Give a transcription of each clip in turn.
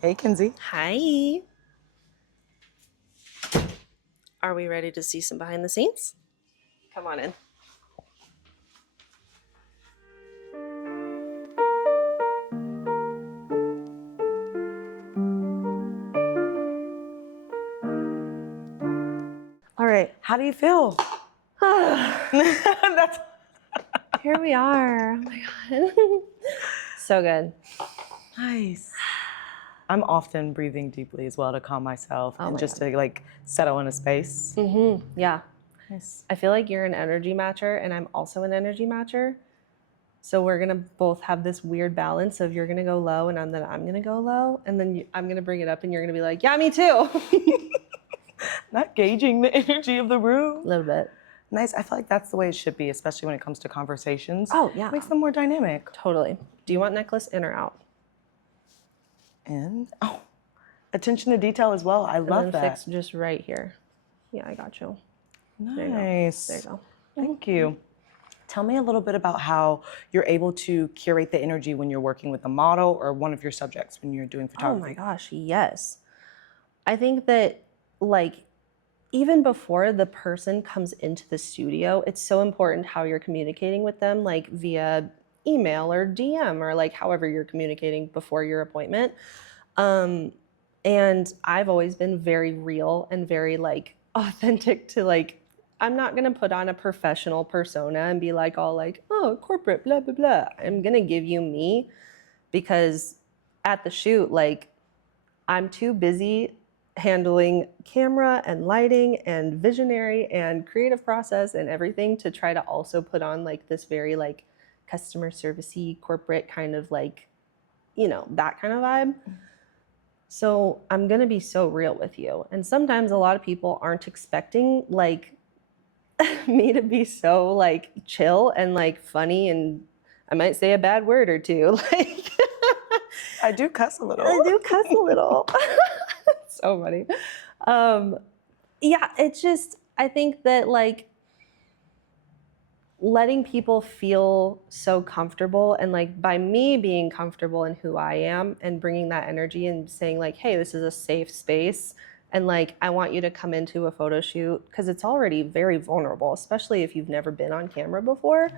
Hey, Kenzie. Hi. Are we ready to see some behind the scenes? Come on in. All right. How do you feel? That's Here we are. Oh my God. So good. nice. I'm often breathing deeply as well to calm myself Oh and my just God. to like settle in a space. Yeah. Nice. I feel like you're an energy matcher and I'm also an energy matcher. So we're going to both have this weird balance of you're going to go low and then I'm going to go low. And then I'm going to bring it up and you're going to be like, yeah, me too. Not gauging the energy of the room. A little bit. Nice. I feel like that's the way it should be, especially when it comes to conversations. Oh, yeah. Makes them more dynamic. Totally. Do you want necklace in or out? And attention to detail as well. I love And then that. fix just right here. Yeah, I got you. Nice. There you go. Thank you. Tell me a little bit about how you're able to curate the energy when you're working with a model or one of your subjects when you're doing Oh photography. my gosh, yes. I think that, like, even before the person comes into the studio, it's so important how you're communicating with them, like via email or DM or like however you're communicating before your appointment. And I've always been very real and very like authentic to like, I'm not gonna put on a professional persona and be like all like, oh, corporate, blah, blah, blah. I'm gonna give you me because at the shoot, like I'm too busy handling camera and lighting and visionary and creative process and everything to try to also put on like this very like customer servicey corporate kind of like, that kind of vibe. So I'm going to be so real with you. And sometimes a lot of people aren't expecting like me to be so like chill and like funny, and I might say a bad word or two. Like I do cuss a little. I do cuss a little. So funny. Yeah, it's just, I think that like letting people feel so comfortable, and like by me being comfortable in who I am and bringing that energy and saying like, hey, this is a safe space. And like, I want you to come into a photo shoot because it's already very vulnerable, especially if you've never been on camera before.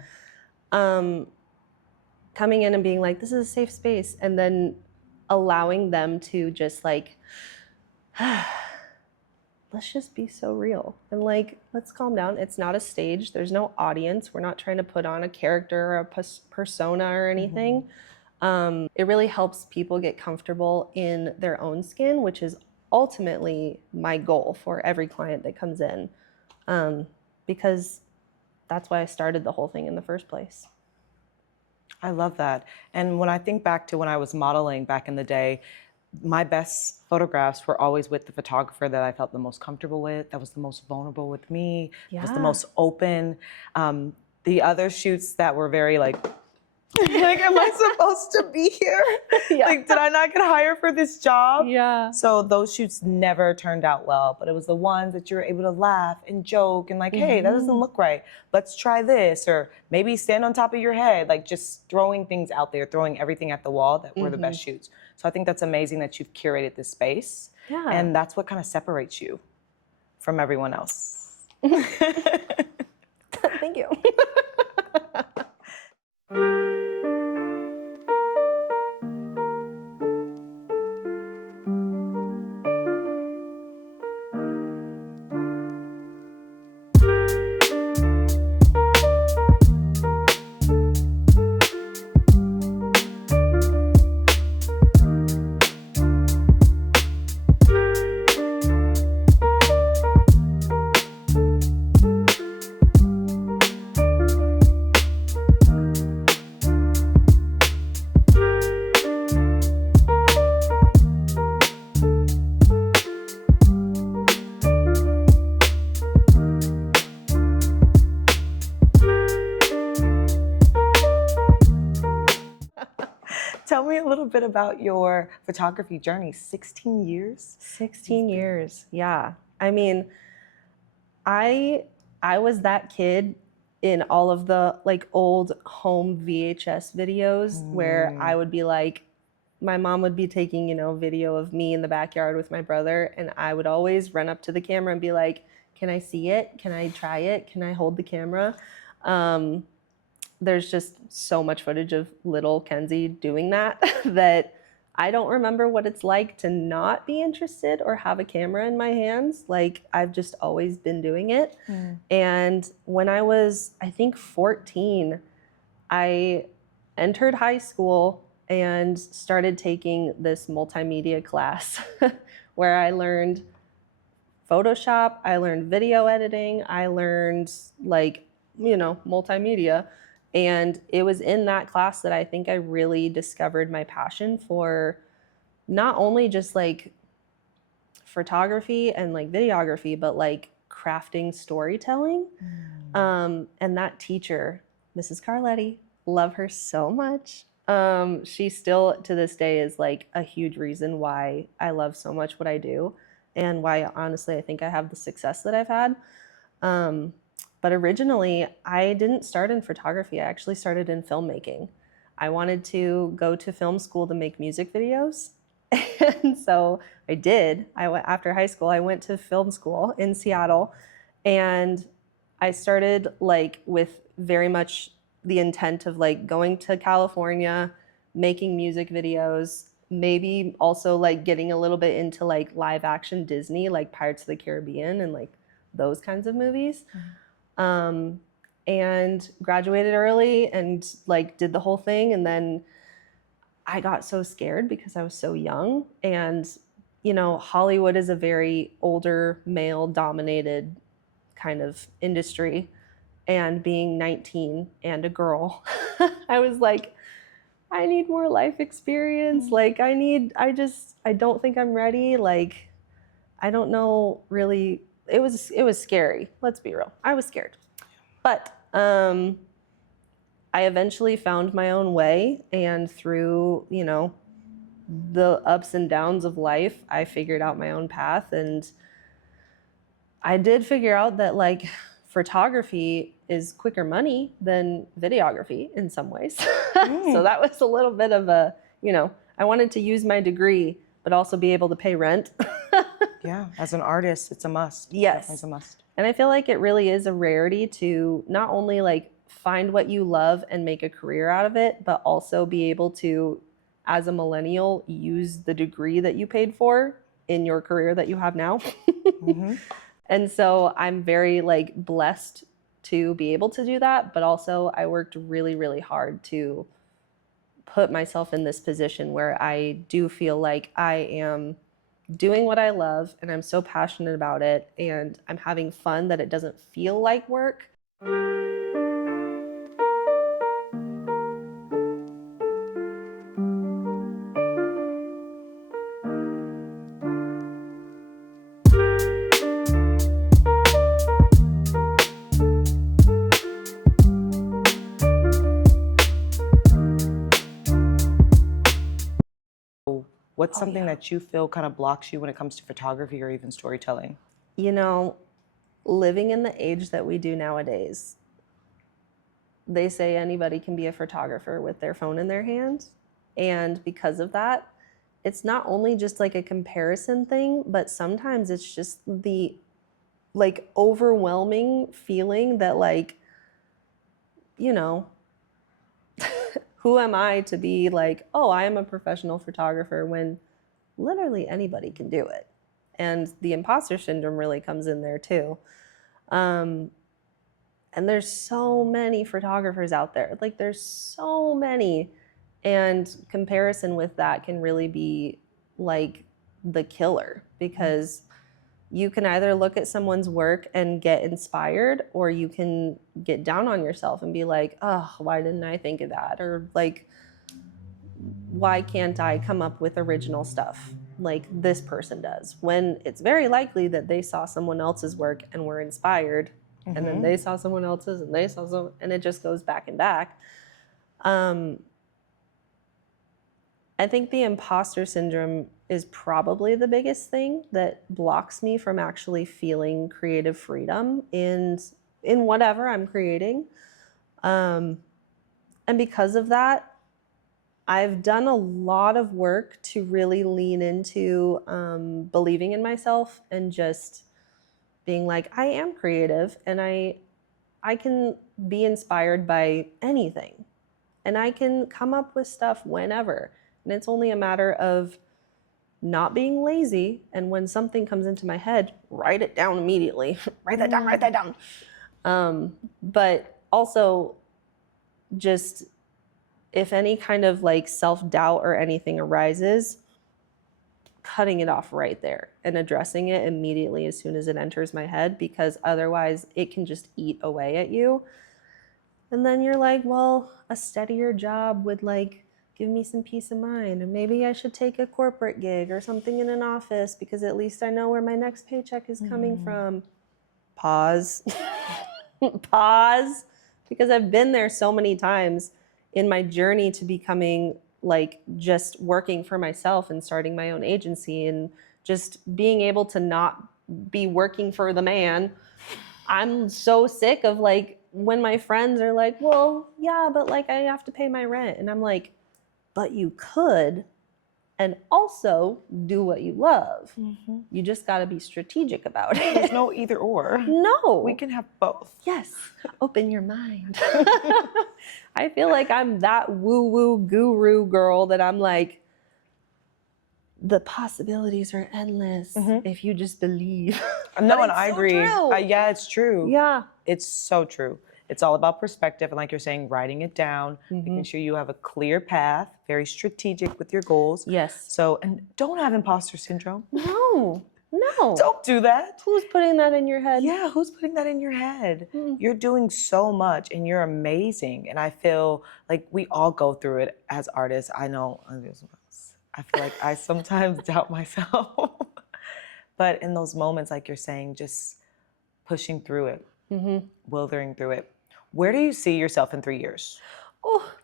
Coming in and being like, this is a safe space. And then allowing them to just like, let's just be so real and like, let's calm down. It's not a stage. There's no audience. We're not trying to put on a character or a persona or anything. It really helps people get comfortable in their own skin, which is ultimately my goal for every client that comes in, because that's why I started the whole thing in the first place. I love that. And when I think back to when I was modeling back in the day, my best photographs were always with the photographer that I felt the most comfortable with, that was the most vulnerable with me, that was the Yeah. most open. The other shoots that were very like am I supposed to be here? Yeah. Like, did I not get hired for this job? Yeah. So those shoots never turned out well, but it was the ones that you were able to laugh and joke and like, hey, that doesn't look right. Let's try this, or maybe stand on top of your head, like just throwing things out there, throwing everything at the wall that were the best shoots. So I think that's amazing that you've curated this space. Yeah. And that's what kind of separates you from everyone else. Thank you. Tell me a little bit about your photography journey. 16 years? 16 years. Yeah. I mean, I was that kid in all of the like old home VHS videos where I would be like, my mom would be taking, video of me in the backyard with my brother, and I would always run up to the camera and be like, can I see it? Can I try it? Can I hold the camera? There's just so much footage of little Kenzie doing that that I don't remember what it's like to not be interested or have a camera in my hands. Like, I've just always been doing it. And when I was, I think, 14, I entered high school and started taking this multimedia class where I learned Photoshop, I learned video editing, I learned multimedia. And it was in that class that I think I really discovered my passion for not only just like photography and like videography, but like crafting storytelling. And that teacher, Mrs. Carletti, love her so much. She still to this day is like a huge reason why I love so much what I do and why honestly I think I have the success that I've had. But originally I didn't start in photography. I actually started in filmmaking. I wanted to go to film school to make music videos. And so I did. After high school, I went to film school in Seattle, and I started like with very much the intent of like going to California, making music videos, maybe also like getting a little bit into like live action Disney, like Pirates of the Caribbean and like those kinds of movies. And graduated early and like did the whole thing. And then I got so scared because I was so young, and Hollywood is a very older male dominated kind of industry, and being 19 and a girl, I was like, I need more life experience. Like I don't think I'm ready. Like, I don't know really. It was scary. Let's be real. I was scared. But I eventually found my own way, and through, the ups and downs of life, I figured out my own path. And I did figure out that like photography is quicker money than videography in some ways. So that was a little bit of a, I wanted to use my degree, but also be able to pay rent. Yeah, as an artist, it's a must. Yes. It's a must. And I feel like it really is a rarity to not only like find what you love and make a career out of it, but also be able to, as a millennial, use the degree that you paid for in your career that you have now. And so I'm very like blessed to be able to do that, but also I worked really, really hard to put myself in this position where I do feel like I am doing what I love and I'm so passionate about it and I'm having fun that it doesn't feel like work. What's something that you feel kind of blocks you when it comes to photography or even storytelling? Living in the age that we do nowadays, they say anybody can be a photographer with their phone in their hand. And because of that, it's not only just like a comparison thing, but sometimes it's just the like overwhelming feeling that like, who am I to be like, oh, I am a professional photographer when literally anybody can do it. And the imposter syndrome really comes in there too. And there's so many photographers out there. Like there's so many. And comparison with that can really be like the killer, because you can either look at someone's work and get inspired, or you can get down on yourself and be like, oh, why didn't I think of that? Or like, why can't I come up with original stuff like this person does? When it's very likely that they saw someone else's work and were inspired, and then they saw someone else's and they saw some, and it just goes back and back. I think the imposter syndrome is probably the biggest thing that blocks me from actually feeling creative freedom in whatever I'm creating. And because of that, I've done a lot of work to really lean into believing in myself and just being like, I am creative and I can be inspired by anything and I can come up with stuff whenever. And it's only a matter of not being lazy. And when something comes into my head, write it down immediately. Write that down, write that down. But also just if any kind of like self-doubt or anything arises, cutting it off right there and addressing it immediately as soon as it enters my head, because otherwise it can just eat away at you. And then you're like, well, a steadier job would like give me some peace of mind, and maybe I should take a corporate gig or something in an office because at least I know where my next paycheck is coming from. Pause. Pause, because I've been there so many times in my journey to becoming like just working for myself and starting my own agency and just being able to not be working for the man. I'm so sick of like when my friends are like, well, yeah, but like I have to pay my rent. And I'm like, but you could and also do what you love. Mm-hmm. You just got to be strategic about it. There's no either or. No. We can have both. Yes. Open your mind. I feel like I'm that woo-woo guru girl that I'm like, the possibilities are endless if you just believe. No, and I agree. Yeah, it's true. Yeah. It's so true. It's all about perspective. And like you're saying, writing it down, making sure you have a clear path, very strategic with your goals. Yes. So, and don't have imposter syndrome. No. Don't do that. Who's putting that in your head? Yeah, who's putting that in your head? You're doing so much and you're amazing. And I feel like we all go through it as artists. I know, I feel like I sometimes doubt myself. But in those moments, like you're saying, just pushing through it, withering through it. Where do you see yourself in 3 years?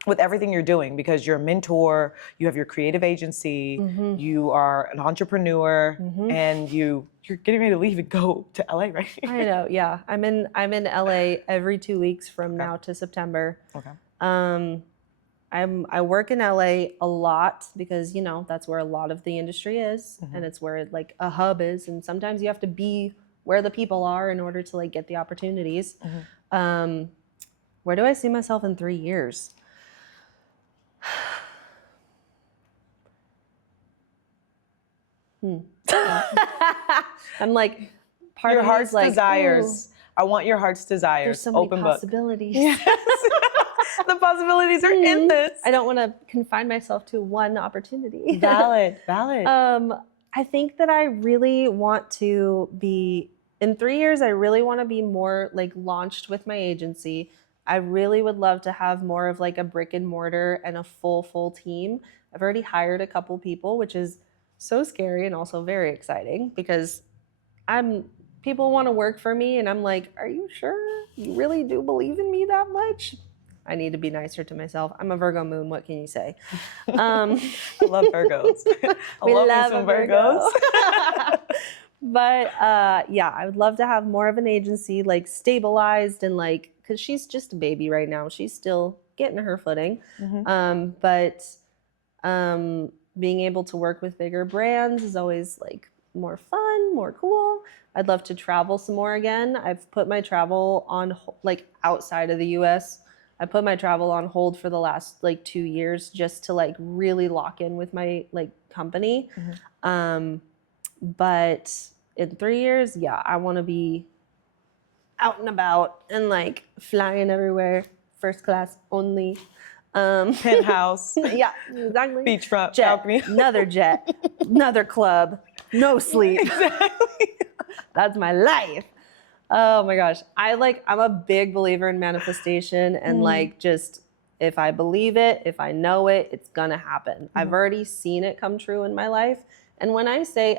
With everything you're doing, because you're a mentor, you have your creative agency, you are an entrepreneur, and you're getting ready to leave and go to LA, right? I know, yeah. I'm in LA every 2 weeks from now to September. Okay. I work in LA a lot because, you know, that's where a lot of the industry is and it's where like a hub is, and sometimes you have to be where the people are in order to like get the opportunities. Where do I see myself in 3 years? I'm like, part your of me heart's is like, desires. I want your heart's desires. There's so many Open possibilities. Book. Yes. The possibilities are endless. I don't want to confine myself to one opportunity. Valid. I think that I really want to be, in 3 years, I really want to be more like launched with my agency. I really would love to have more of like a brick and mortar and a full team. I've already hired a couple people, which is so scary and also very exciting because people want to work for me and I'm like, are you sure you really do believe in me that much? I need to be nicer to myself. I'm a Virgo moon. What can you say? I love Virgos. I love me some Virgos. But yeah, I would love to have more of an agency, like stabilized and like, because she's just a baby right now. She's still getting her footing. But being able to work with bigger brands is always like more fun, more cool. I'd love to travel some more again. I've put my travel on like outside of the US. I put my travel on hold for the last like 2 years just to like really lock in with my like company. But in 3 years, yeah, I want to be out and about and like flying everywhere, first class only. Penthouse. Yeah, exactly. Beachfront jet, balcony. Another jet, another club, no sleep. Exactly. That's my life. Oh my gosh. I'm a big believer in manifestation and like just if I believe it, if I know it, it's gonna happen. I've already seen it come true in my life. And when I say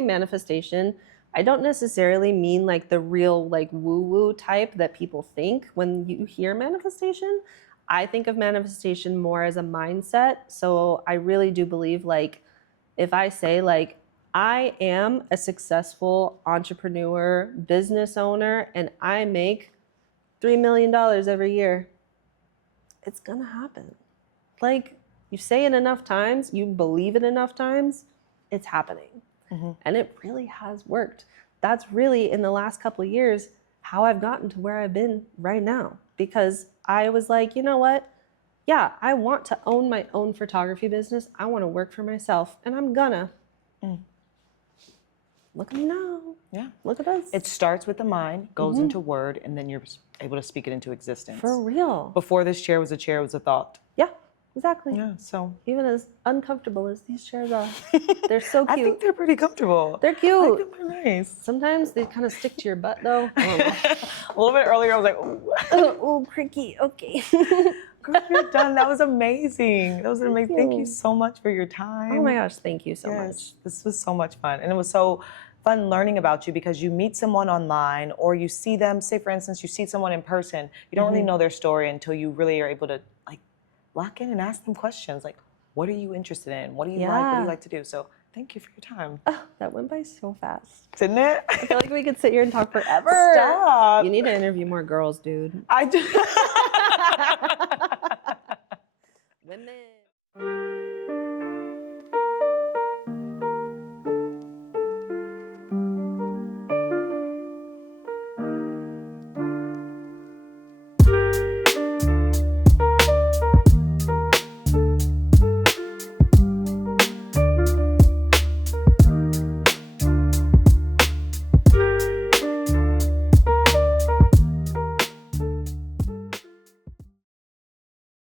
manifestation, I don't necessarily mean like the real like woo-woo type that people think when you hear manifestation. I think of manifestation more as a mindset. So I really do believe like if I say like I am a successful entrepreneur, business owner, and I make $3 million every year, it's gonna happen. Like You say it enough times, you believe it enough times, it's happening. And it really has worked. That's really, in the last couple of years, how I've gotten to where I've been right now. Because I was like, you know what? Yeah, I want to own my own photography business. I want to work for myself, and I'm gonna. Look at me now. Yeah. Look at us. It starts with the mind, goes into word, and then you're able to speak it into existence. For real. Before this chair, it was a thought. Yeah, exactly. Yeah, so. Even as uncomfortable as these chairs are, they're so cute. I think they're pretty comfortable. They're cute. I think they're nice. Sometimes they kind of stick to your butt, though. I don't know. A little bit earlier, I was like, ooh. Oh, cricky. Okay. Girl, you're done. That was amazing. That was amazing. Thank you so much for your time. Oh my gosh, thank you so much. This was so much fun. And it was so fun learning about you because you meet someone online or you see them, say for instance, you see someone in person, you don't really know their story until you really are able to like lock in and ask them questions like, what are you interested in? What do you like? What do you like to do? So thank you for your time. Oh, that went by so fast. Didn't it? I feel like we could sit here and talk forever. Stop. You need to interview more girls, dude. I do.